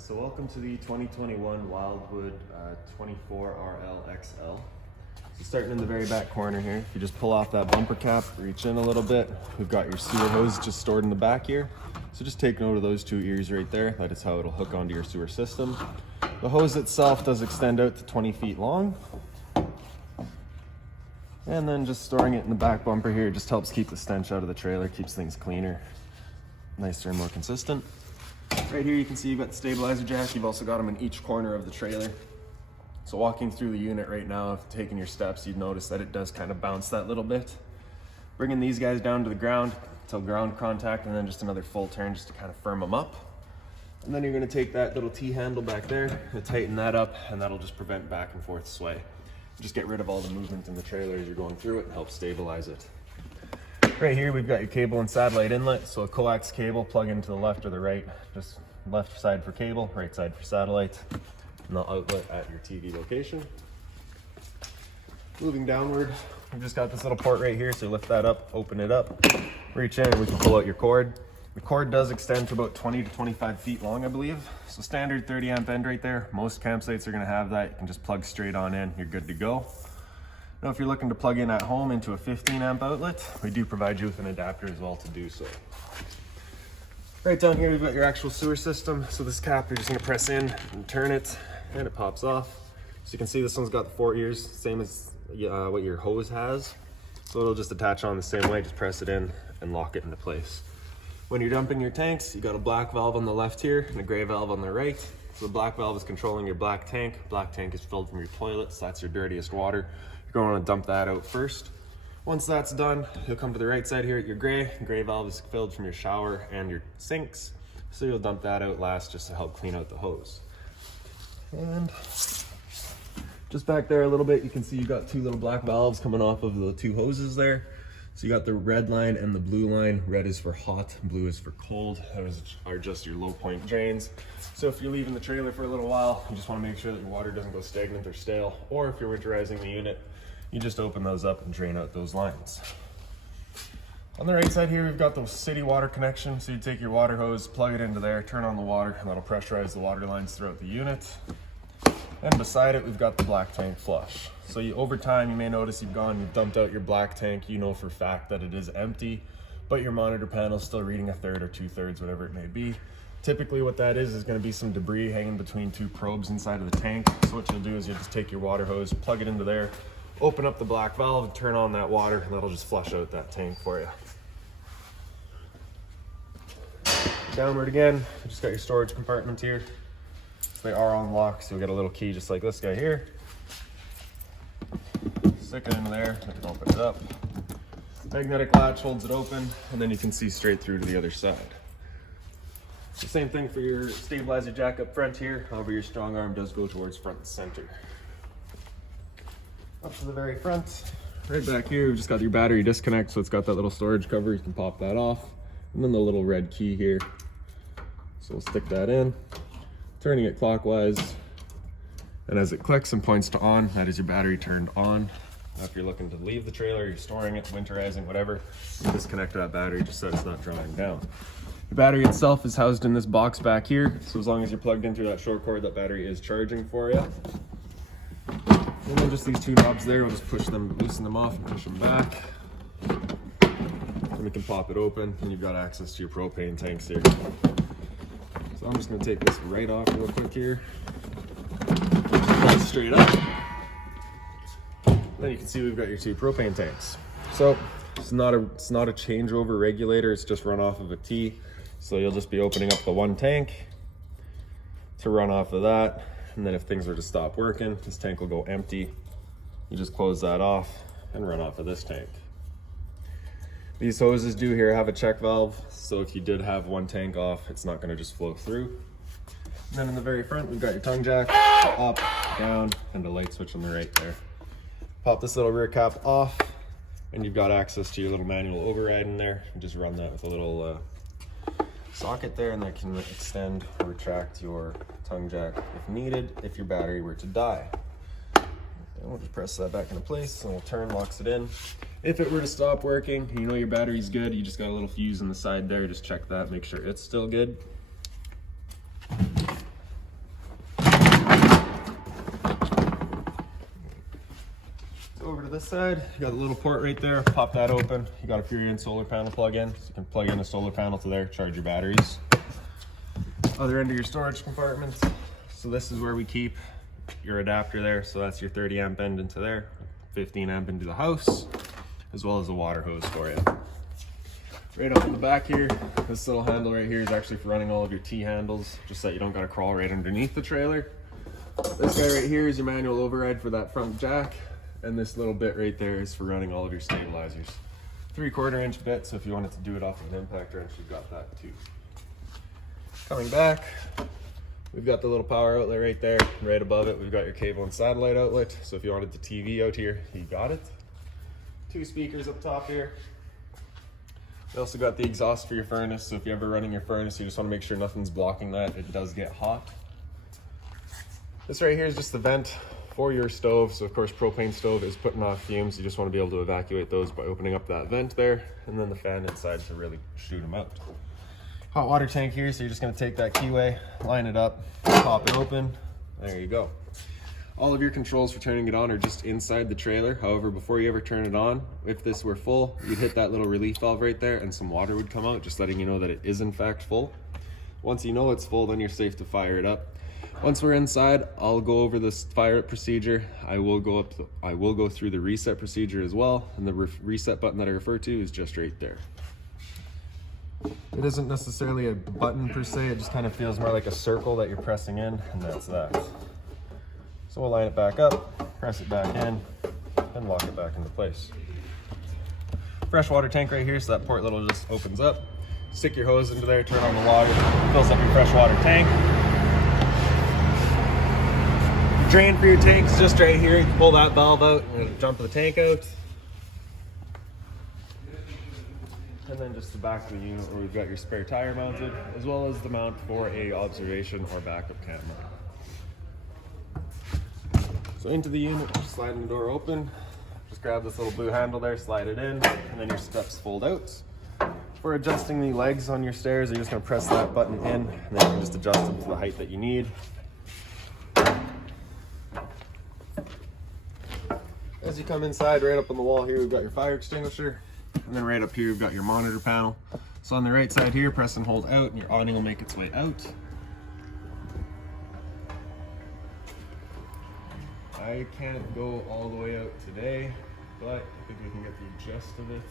So welcome to the 2021 Wildwood 24RL XL. So starting in the very back corner here, if you just pull off that bumper cap, reach in a little bit, we've got your sewer hose just stored in the back here. So just take note of those two ears right there. That is how it'll hook onto your sewer system. The hose itself does extend out to 20 feet long. And then just storing it in the back bumper here just helps keep the stench out of the trailer, keeps things cleaner, nicer and more consistent. Right here you can see you've got the stabilizer jack. You've also got them in each corner of the trailer. So walking through the unit right now, if taking your steps, you'd notice that it does kind of bounce that little bit. Bringing these guys down to the ground until ground contact, and then just another full turn just to kind of firm them up. And then you're going to take that little T-handle back there and tighten that up, and that'll just prevent back and forth sway. Just get rid of all the movement in the trailer as you're going through it and help stabilize it. Right here we've got your cable and satellite inlet, so a coax cable plug into the left or the right, just left side for cable, right side for satellite, and the outlet at your TV location. Moving downward, we've just got this little port right here, so lift that up, open it up, reach in, and we can pull out your cord. The cord does extend to about 20 to 25 feet long, I believe. So standard 30 amp end right there. Most campsites are gonna have that. You can just plug straight on in, you're good to go. Now, if you're looking to plug in at home into a 15 amp outlet, we do provide you with an adapter as well to do so. Right down here, we've got your actual sewer system. So this cap, you're just gonna press in and turn it, and it pops off. So you can see this one's got the 4 ears, same as what your hose has. So it'll just attach on the same way, just press it in and lock it into place. When you're dumping your tanks, you got a black valve on the left here and a gray valve on the right. So the black valve is controlling your black tank. Black tank is filled from your toilet, so that's your dirtiest water. You're going to want to dump that out first. Once that's done, you'll come to the right side here at your gray. Gray valve is filled from your shower and your sinks. So you'll dump that out last just to help clean out the hose. And just back there a little bit, you can see you got two little black valves coming off of the two hoses there. So you got the red line and the blue line. Red is for hot, blue is for cold. Those are just your low point drains. So if you're leaving the trailer for a little while, you just want to make sure that your water doesn't go stagnant or stale. Or if you're winterizing the unit, you just open those up and drain out those lines. On the right side here, we've got the city water connection. So you take your water hose, plug it into there, turn on the water, and that'll pressurize the water lines throughout the unit. And beside it, we've got the black tank flush. So over time, you may notice you've dumped out your black tank. You know for a fact that it is empty, but your monitor panel is still reading 1/3 or 2/3, whatever it may be. Typically what that is gonna be some debris hanging between two probes inside of the tank. So what you'll do is you'll just take your water hose, plug it into there, open up the black valve and turn on that water, and that'll just flush out that tank for you. Downward again, you just got your storage compartments here. They are on lock, so you'll get a little key just like this guy here. Stick it into there, you can open it up. Magnetic latch holds it open, and then you can see straight through to the other side. The same thing for your stabilizer jack up front here, however your strong arm does go towards front and center. Up to the very front, right back here, we've just got your battery disconnect, so it's got that little storage cover, you can pop that off. And then the little red key here. So we'll stick that in, turning it clockwise. And as it clicks and points to on, that is your battery turned on. Now if you're looking to leave the trailer, you're storing it, winterizing, whatever, you disconnect that battery just so it's not drawing down. The battery itself is housed in this box back here, so as long as you're plugged into that short cord, that battery is charging for you. And then just these two knobs there, we'll just loosen them off and push them back. And we can pop it open, and you've got access to your propane tanks here. So I'm just gonna take this right off real quick here. Pull it straight up. Then you can see we've got your two propane tanks. So it's not a changeover regulator, it's just run off of a T. So you'll just be opening up the one tank to run off of that. And then if things were to stop working, this tank will go empty. You just close that off and run off of this tank. These hoses do here have a check valve, so if you did have one tank off, it's not gonna just flow through. And then in the very front, we've got your tongue jack, up, down, and a light switch on the right there. Pop this little rear cap off, and you've got access to your little manual override in there. You just run that with a little socket there, and that can extend or retract your tongue jack if needed, if your battery were to die. And we'll just press that back into place, and we'll turn, locks it in. If it were to stop working, you know your battery's good, you just got a little fuse on the side there, just check that, make sure it's still good. this side, you got a little port right there, pop that open. You got a Furion solar panel plug in, so you can plug in a solar panel to there, charge your batteries. Other end of your storage compartment. So this is where we keep your adapter there. So that's your 30 amp end into there, 15 amp into the house, as well as a water hose for you. Right up in the back here, this little handle right here is actually for running all of your T-handles, just so that you don't gotta crawl right underneath the trailer. This guy right here is your manual override for that front jack, and this little bit right there is for running all of your stabilizers. 3/4 inch bit, so if you wanted to do it off of an impact wrench, you've got that too. Coming back, we've got the little power outlet right there. Right above it, we've got your cable and satellite outlet, so if you wanted the TV out here, you got it. 2 speakers up top here. We also got the exhaust for your furnace, so if you're ever running your furnace, you just want to make sure nothing's blocking that. It does get hot. This right here is just the vent for your stove. So of course, propane stove is putting off fumes. You just want to be able to evacuate those by opening up that vent there, and then the fan inside to really shoot them out. Hot water tank here, so you're just going to take that keyway, line it up, pop it open. There you go. All of your controls for turning it on are just inside the trailer. However, before you ever turn it on, if this were full, you'd hit that little relief valve right there and some water would come out, just letting you know that it is in fact full. Once you know it's full, then you're safe to fire it up. Once we're inside, I'll go over this fire up procedure. I will go through the reset procedure as well, and the reset button that I refer to is just right there. It isn't necessarily a button per se, it just kind of feels more like a circle that you're pressing in, and that's that. So we'll line it back up, press it back in, and lock it back into place. Fresh water tank right here, so that port little just opens up. Stick your hose into there, turn on the water, fills up your fresh water tank. Drain for your tank's just right here. You can pull that valve out and dump the tank out. And then just the back of the unit where we've got your spare tire mounted, as well as the mount for a observation or backup camera. So into the unit, just sliding the door open. Just grab this little blue handle there, slide it in, and then your steps fold out. For adjusting the legs on your stairs, you're just gonna press that button in, and then you can just adjust them to the height that you need. As you come inside, right up on the wall here, we've got your fire extinguisher. And then right up here, we've got your monitor panel. So on the right side here, press and hold out, and your awning will make its way out. I can't go all the way out today, but I think we can get the gist of it.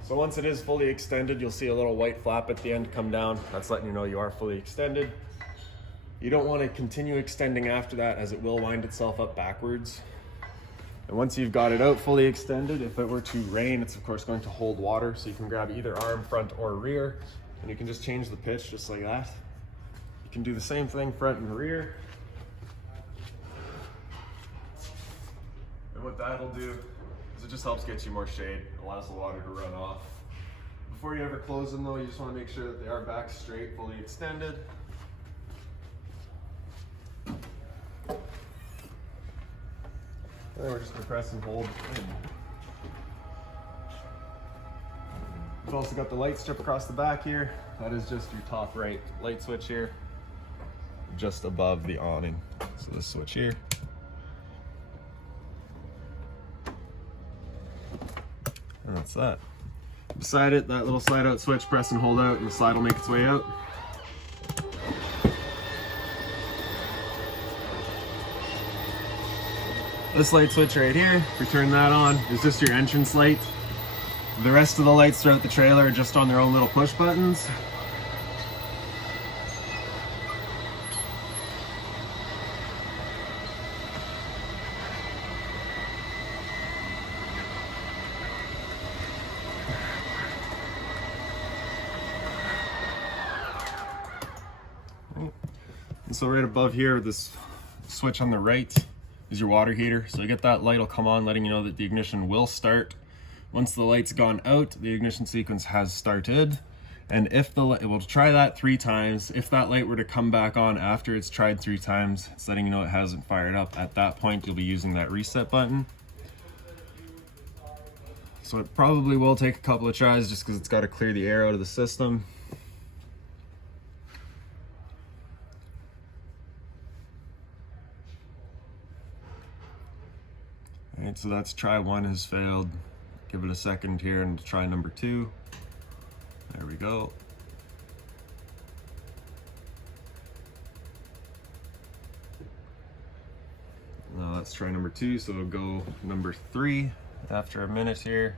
So once it is fully extended, you'll see a little white flap at the end come down. That's letting you know you are fully extended. You don't want to continue extending after that, as it will wind itself up backwards. And once you've got it out fully extended, if it were to rain, it's of course going to hold water, so you can grab either arm, front, or rear, and you can just change the pitch just like that. You can do the same thing front and rear. And what that'll do is it just helps get you more shade, allows the water to run off. Before you ever close them though, you just want to make sure that they are back straight, fully extended. And then we're just going to press and hold in. We've also got the light strip across the back here. That is just your top right light switch here, just above the awning. So this switch here. And that's that. Beside it, that little slide out switch, press and hold out, and the slide will make its way out. This light switch right here, if you turn that on, is just your entrance light. The rest of the lights throughout the trailer are just on their own little push buttons. And so right above here, this switch on the right is your water heater. So you get that light will come on, letting you know that the ignition will start. Once the light's gone out, the ignition sequence has started. And if the light, we'll try that 3 times. If that light were to come back on after it's tried 3 times, it's letting you know it hasn't fired up. At that point, you'll be using that reset button. So it probably will take a couple of tries just because it's got to clear the air out of the system. Alright, so that's try 1 has failed. Give it a second here and try number 2. There we go. Now let's try number 2, so we'll go number 3 after a minute here.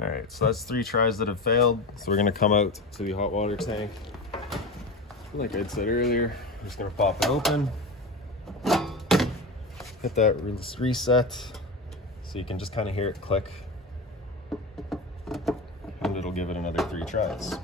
All right, so that's 3 tries that have failed. So we're gonna come out to the hot water tank. Like I said earlier, I'm just gonna pop it open. Hit that reset, so you can just kind of hear it click. And it'll give it another 3 tries.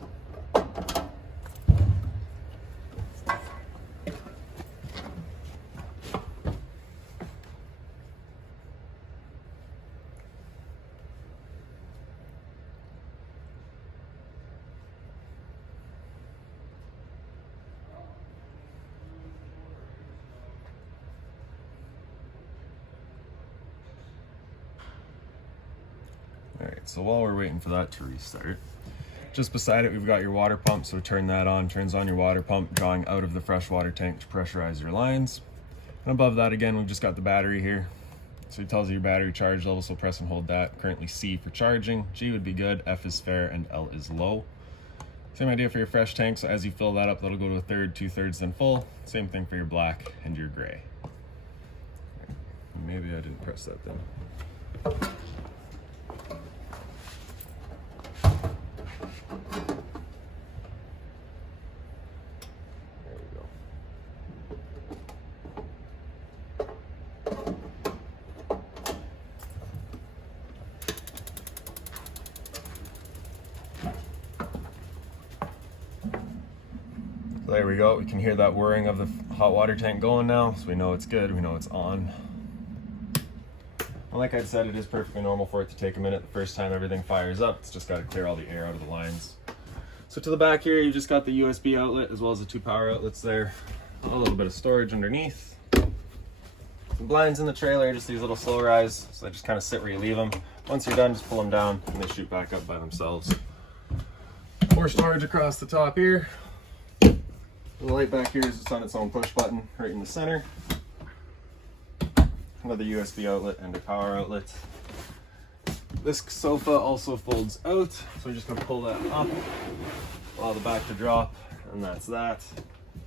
Alright, so while we're waiting for that to restart, just beside it we've got your water pump, so turn that on, turns on your water pump, drawing out of the fresh water tank to pressurize your lines. And above that again, we've just got the battery here. So it tells you your battery charge level, so press and hold that. Currently C for charging, G would be good, F is fair, and L is low. Same idea for your fresh tank, so as you fill that up, that'll go to 1/3, 2/3, then full. Same thing for your black and your gray. Maybe I didn't press that then. So there we go, we can hear that whirring of the hot water tank going now, so we know it's good, we know it's on. And like I said, it is perfectly normal for it to take a minute the first time everything fires up. It's just got to clear all the air out of the lines. So to the back here, you just got the USB outlet as well as the 2 power outlets there. A little bit of storage underneath. Some blinds in the trailer, just these little slow rise, so they just kind of sit where you leave them. Once you're done, just pull them down and they shoot back up by themselves. More storage across the top here. The light back here is just on its own push button right in the center. Another USB outlet and a power outlet. This sofa also folds out, so we're just going to pull that up, allow the back to drop, and that's that.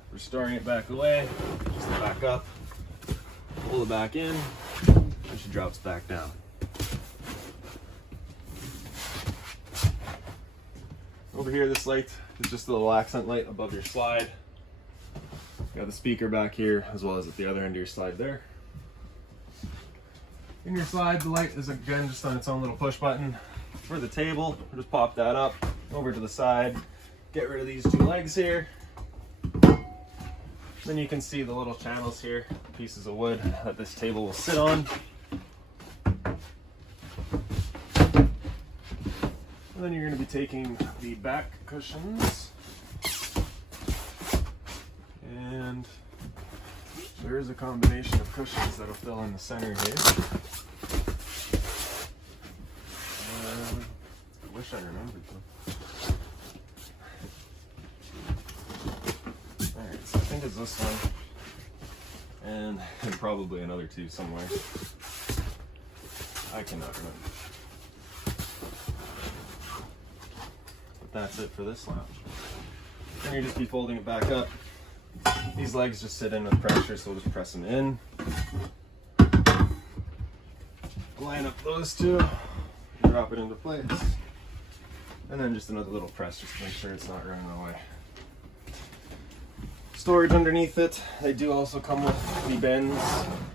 Restoring it back away, just back up, pull it back in, and she drops back down. Over here, this light is just a little accent light above your slide. You got the speaker back here, as well as at the other end of your slide there. In your slide, the light is again just on its own little push button. For the table, we'll just pop that up, over to the side, get rid of these 2 legs here. Then you can see the little channels here, pieces of wood that this table will sit on. And then you're going to be taking the back cushions. And there is a combination of cushions that'll fill in the center here. I wish I remembered them. Alright, so I think it's this one. And probably another 2 somewhere. I cannot remember. But that's it for this lounge. Then you just be folding it back up. These legs just sit in with pressure, so we'll just press them in. Line up those 2, drop it into place. And then just another little press just to make sure it's not running away. Storage underneath it. They do also come with the bins.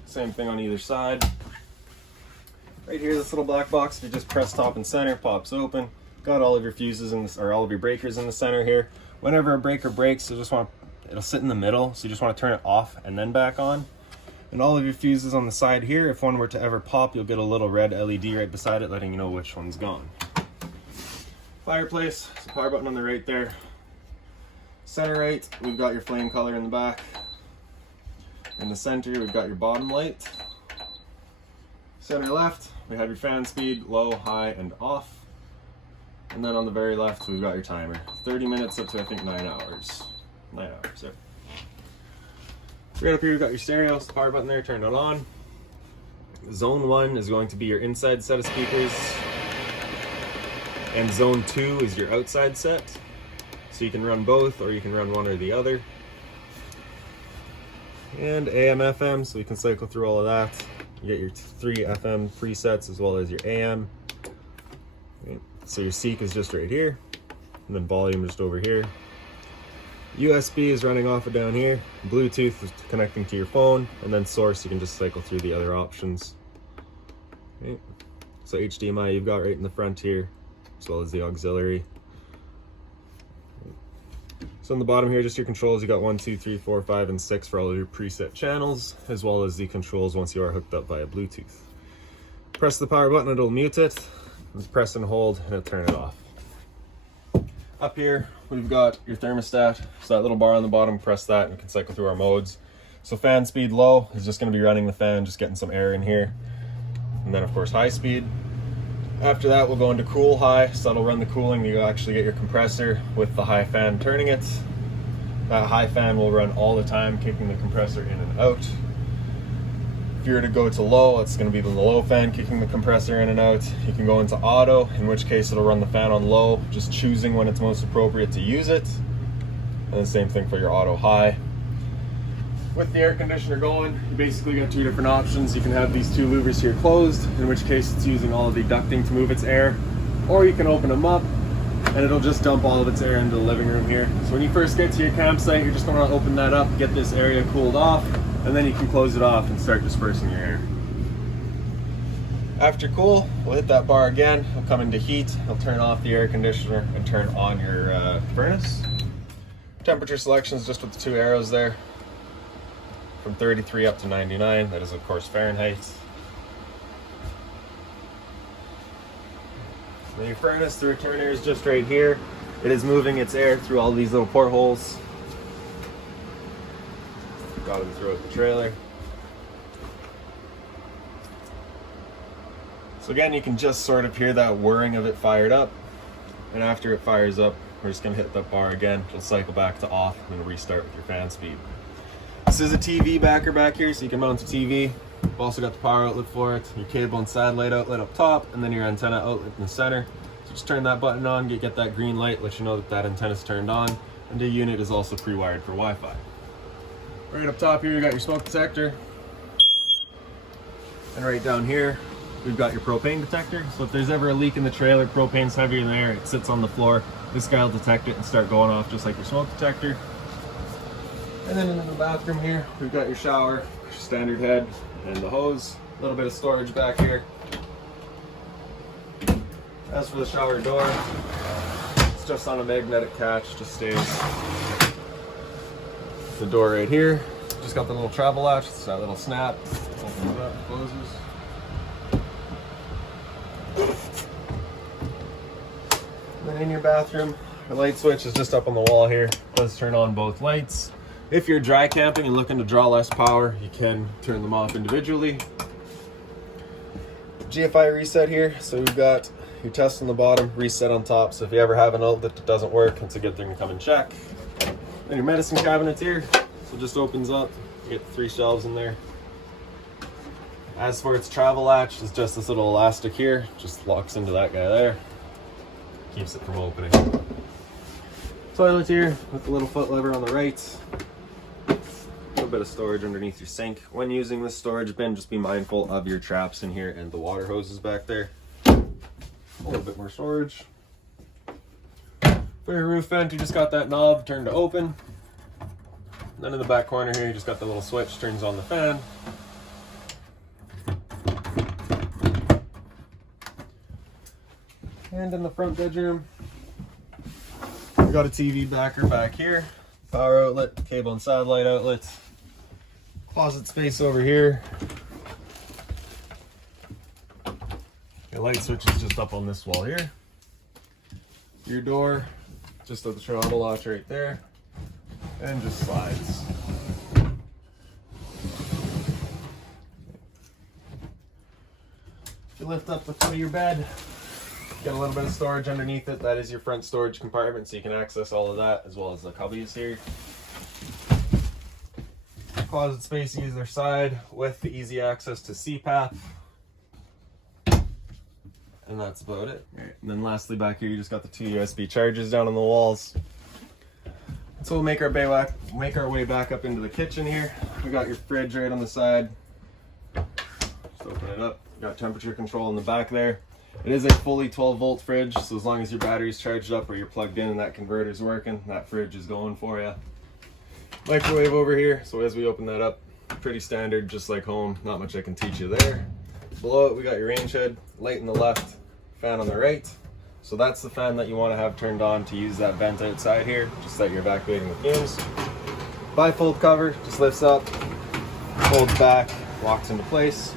Same thing on either side. Right here, this little black box, if you just press top and center, pops open. Got all of your fuses in this, or all of your breakers in the center here. Whenever a breaker breaks, it'll sit in the middle, so you just want to turn it off and then back on. And all of your fuses on the side here, if one were to ever pop, you'll get a little red LED right beside it letting you know which one's gone. Fireplace, so power button on the right there. Center right, we've got your flame color in the back. In the center, we've got your bottom light. Center left, we have your fan speed, low, high, and off. And then on the very left, we've got your timer. 30 minutes up to, I think, 9 hours. 9 hours, there. Right up here, you've got your stereo, the power button there, turn it on. Zone 1 is going to be your inside set of speakers. And zone 2 is your outside set. So you can run both, or you can run one or the other. And AM, FM, so you can cycle through all of that. You get your 3 FM presets as well as your AM. Okay. So your seek is just right here, and then volume just over here. USB is running off of down here. Bluetooth is connecting to your phone, and then source, you can just cycle through the other options. Okay. So HDMI you've got right in the front here, as well as the auxiliary. So on the bottom here, just your controls. You got 1, 2, 3, 4, 5, and 6 for all of your preset channels, as well as the controls once you are hooked up via Bluetooth. Press the power button, it'll mute it. Just press and hold, and it'll turn it off. Up here, we've got your thermostat. So that little bar on the bottom, press that, and we can cycle through our modes. So fan speed low is just going to be running the fan, just getting some air in here. And then of course high speed. After that, we'll go into cool high, so that'll run the cooling. You actually get your compressor with the high fan turning it. That high fan will run all the time, kicking the compressor in and out. If you were to go to low, it's going to be the low fan kicking the compressor in and out. You can go into auto, in which case it'll run the fan on low, just choosing when it's most appropriate to use it. And the same thing for your auto high. With the air conditioner going, you basically got 2 different options. You can have these 2 louvers here closed, in which case it's using all of the ducting to move its air, or you can open them up and it'll just dump all of its air into the living room here. So when you first get to your campsite, you're just going to open that up, get this area cooled off, and then you can close it off and start dispersing your air. After cool, we'll hit that bar again, it'll come into heat, it'll turn off the air conditioner and turn on your furnace. Temperature selection is just with the 2 arrows there. From 33 up to 99, that is of course Fahrenheit. Now your furnace, the returner is just right here. It is moving its air through all these little portholes. Got them throughout the trailer. So again, you can just sort of hear that whirring of it fired up. And after it fires up, we're just gonna hit that bar again. It'll cycle back to off and then restart with your fan speed. This is a TV backer back here, so you can mount a TV. We've also got the power outlet for it, your cable and satellite outlet up top, and then your antenna outlet in the center. So just turn that button on, get that green light, let you know that that antenna's turned on, and the unit is also pre-wired for Wi-Fi. Right up top here, you got your smoke detector. And right down here, we've got your propane detector. So if there's ever a leak in the trailer, propane's heavier in the air, it sits on the floor. This guy will detect it and start going off just like your smoke detector. And then in the bathroom here, we've got your shower, your standard head, and the hose. A little bit of storage back here. As for the shower door, it's just on a magnetic catch, just stays. The door right here, just got the little travel latch, it's that little snap. Opens up, closes. And then in your bathroom, the light switch is just up on the wall here. It does turn on both lights. If you're dry camping and looking to draw less power, you can turn them off individually. GFI reset here, so we've got your test on the bottom, reset on top, so if you ever have an outlet that doesn't work, it's a good thing to come and check. Then your medicine cabinet's here, so it just opens up, you get 3 shelves in there. As for its travel latch, it's just this little elastic here, just locks into that guy there, keeps it from opening. Toilet here with the little foot lever on the right. A little bit of storage underneath your sink. When using this storage bin, just be mindful of your traps in here and the water hoses back there. A little bit more storage. For your roof vent, you just got that knob turned to open. Then in the back corner here, you just got the little switch, turns on the fan. And in the front bedroom, we got a TV backer back here, power outlet, cable and satellite outlet, closet space over here. Your light switch is just up on this wall here. Your door, just at the travel latch right there, and just slides. If you lift up the foot of your bed, get a little bit of storage underneath it. That is your front storage compartment, so you can access all of that as well as the cubbies here. Closet space either side with the easy access to CPAP. And that's about it. Right. And then lastly back here, you just got the 2 USB chargers down on the walls. So we'll make our way back up into the kitchen here. We got your fridge right on the side. Just open it up. You got temperature control in the back there. It is a fully 12-volt fridge, so as long as your battery's charged up or you're plugged in and that converter's working, that fridge is going for you. Microwave over here, so as we open that up, pretty standard, just like home. Not much I can teach you there. Below it, we got your range hood, light on the left, fan on the right. So that's the fan that you want to have turned on to use that vent outside here, just that you're evacuating the fumes. Bifold cover, just lifts up, folds back, locks into place.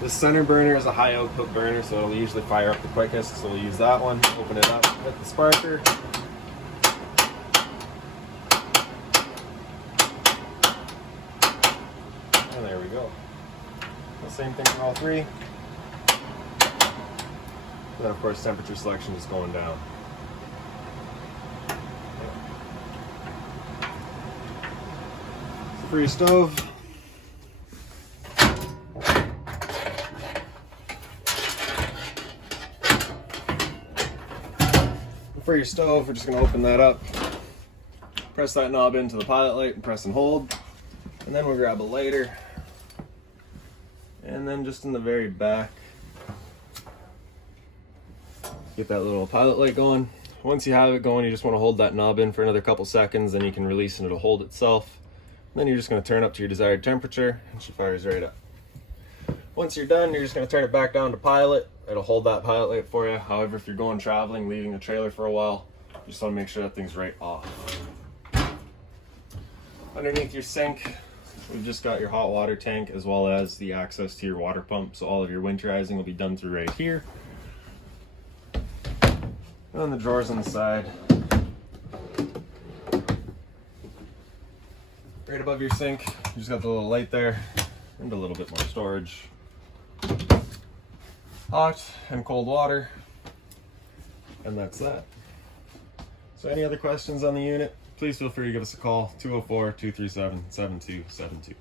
This center burner is a high output burner, so it'll usually fire up the quickest, so we'll use that one. Open it up, hit the sparker. And there we go. The same thing for all three. And then of course temperature selection is going down. So for your stove, we're just going to open that up, press that knob into the pilot light and press and hold, and then we'll grab a lighter, and then just in the very back, get that little pilot light going. Once you have it going, you just want to hold that knob in for another couple seconds, then you can release and it'll hold itself. And then you're just going to turn up to your desired temperature and she fires right up. Once you're done, you're just going to turn it back down to pilot. It'll hold that pilot light for you. However, if you're going traveling, leaving the trailer for a while, you just want to make sure that thing's right off. Underneath your sink, we've just got your hot water tank as well as the access to your water pump. So all of your winterizing will be done through right here. And then the drawers on the side. Right above your sink, you just got the little light there and a little bit more storage. Hot and cold water. And that's that. So any other questions on the unit, please feel free to give us a call, 204-237-7272.